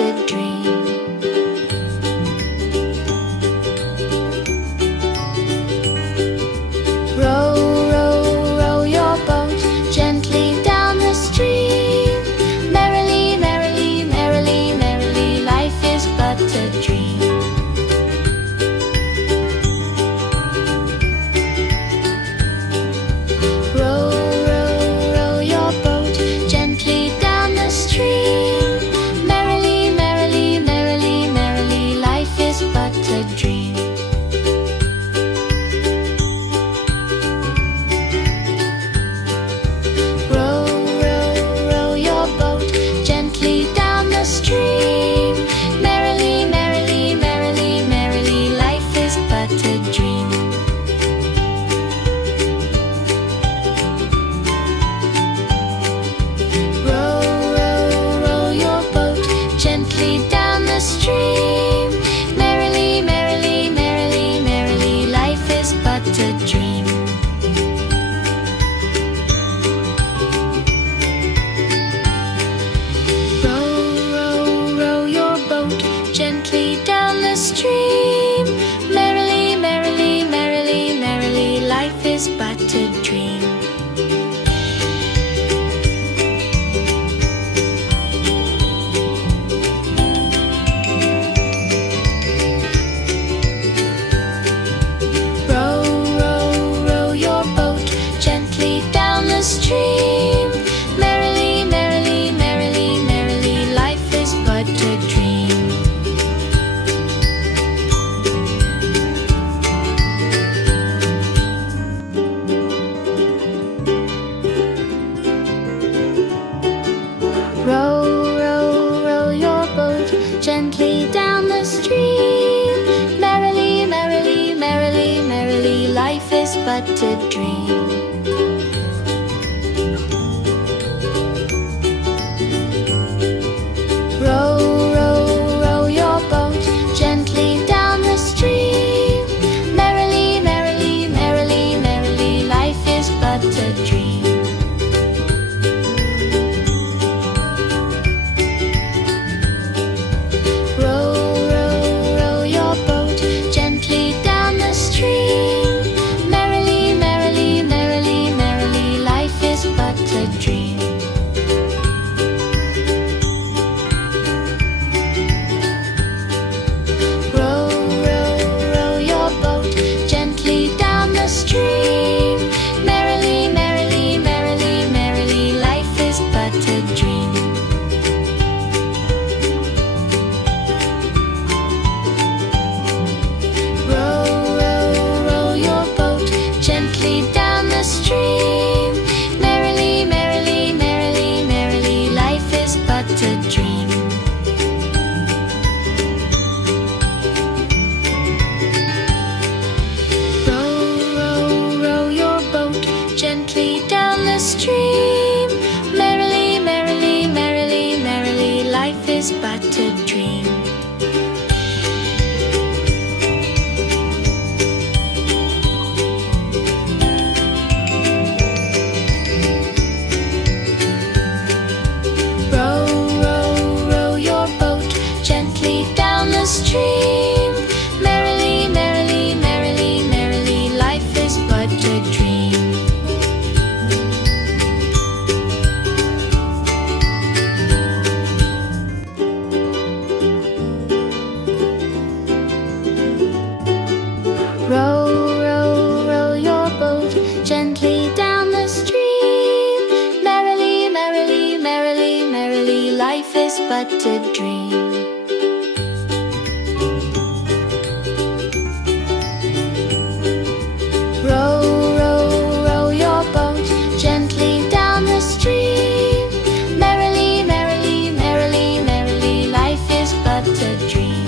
a dream. Row, row, row your boat gently down the stream. Merrily, merrily, merrily, merrily, life is but a dream. Row, row, row your boat gently down the stream. Merrily, merrily, merrily, merrily, life is but a dream. Row, row, row your boat gently down the stream. Merrily, merrily, merrily, merrily, life is but a dream. Row, row, row your boat gently down the stream. Merrily, merrily, merrily, merrily, life is but a dream. Row, row, row your boat gently down the stream. Merrily, merrily, merrily, merrily, life is but a dream. Row, row, row your boat gently down the stream. Merrily, merrily, merrily, merrily, life is but a dream. Row, row, row your boat gently down the stream. Merrily, merrily, merrily, merrily, life is but a dream. Row, row, row your boat gently down the stream. Merrily, merrily, merrily, merrily, life is but a dream. Row, row, row your boat gently down the stream. Merrily, merrily, merrily, merrily, life is but a dream. Row, row, row your boat gently down the stream. Merrily, merrily, merrily, merrily, life is but a dream. Row, row, row your boat gently down the stream. Merrily, merrily, merrily, merrily, life is but a dream. Row, row, row your boat gently down the stream. Merrily, merrily, merrily, merrily, life is but a dream. Row, row, row your boat gently down the stream. Merrily, merrily, merrily, merrily, life is but a dream. Row, row, row your boat gently down the stream. Merrily, merrily, merrily, merrily, life is but a dream. Row, row, row your boat gently down the stream. Merrily, merrily, merrily, merrily, life is but a dream.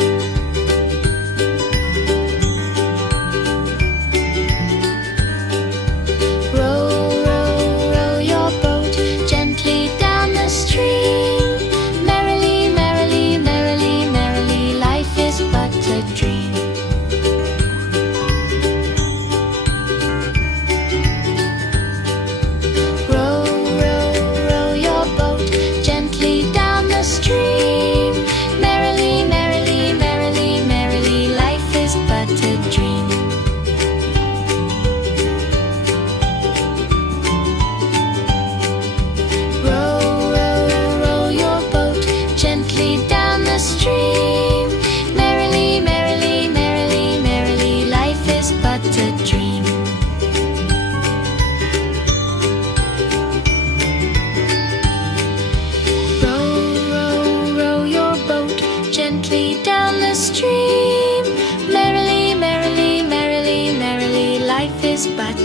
Row, row, row your boat gently down the stream. Merrily, merrily, merrily,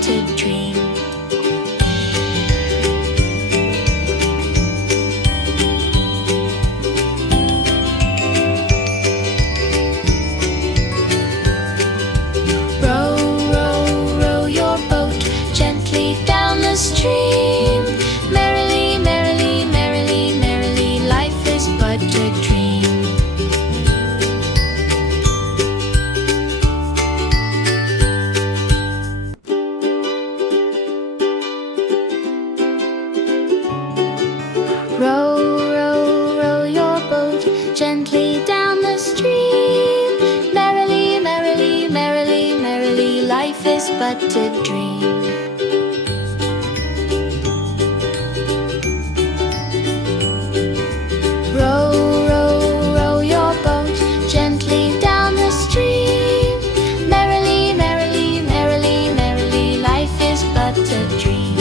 a dream. Row, row, row your boat gently down the stream. Merrily, merrily, merrily, merrily, life is but a dream. Row, row, row your boat gently down the stream. Merrily, merrily, merrily, merrily, life is but a dream. Row, row, row your boat gently down the stream. Merrily, merrily, merrily, merrily, life is but a dream.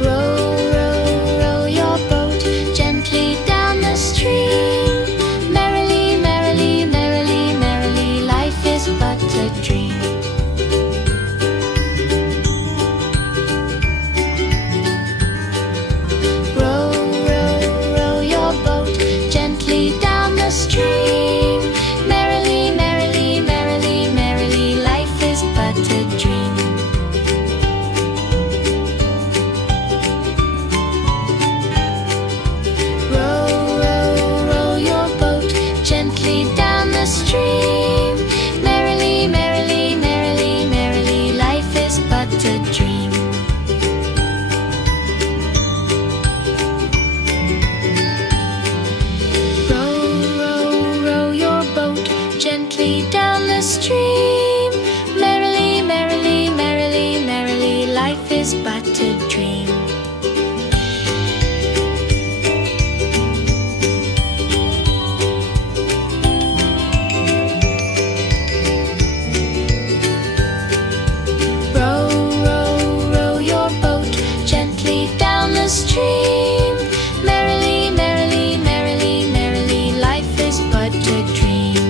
Row, row, row your boat gently down the stream. Merrily, merrily, merrily, merrily, life is but a dream. Row, row, row your boat gently down the stream. Merrily, merrily, merrily, merrily, life is but a dream. Row, row, row your boat gently down the stream. Merrily, merrily, merrily, merrily, life is but a dream. Row, row, row your boat gently down the stream. Merrily, merrily, merrily, merrily, life is but a dream. Row, row, row your boat gently down the stream. Merrily, merrily, merrily, merrily, life is but a dream.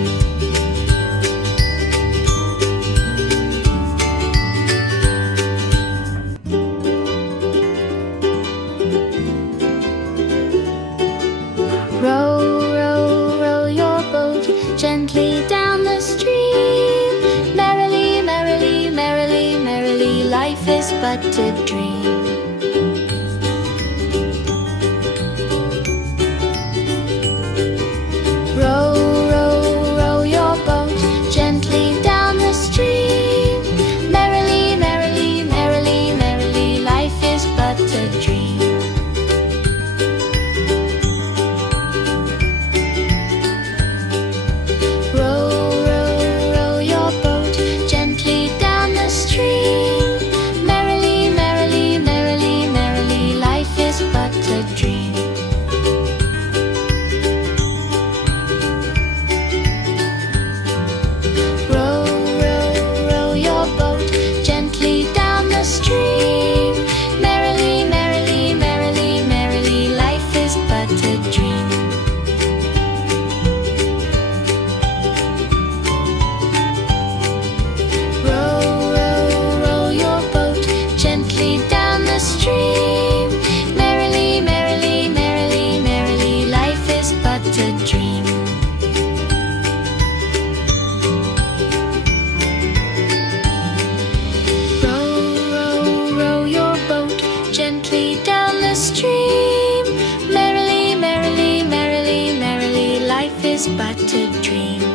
Row, row, row your boat gently down the stream. Merrily, merrily, merrily, merrily, life is but a dream. Row, row, row your boat gently down the stream. Merrily, merrily, merrily, merrily, life is but a dream. Row, row, row your boat gently down the stream. Merrily, merrily, merrily, merrily, life is but a dream. Row, row, row your boat gently down the stream. Merrily, merrily, merrily, merrily, life is but a dream. Row, row, row your boat gently down the stream. Merrily, merrily, merrily, merrily, life is but a dream. Row, row, row your boat gently down the stream. Merrily, merrily, merrily, merrily, life is but a dream.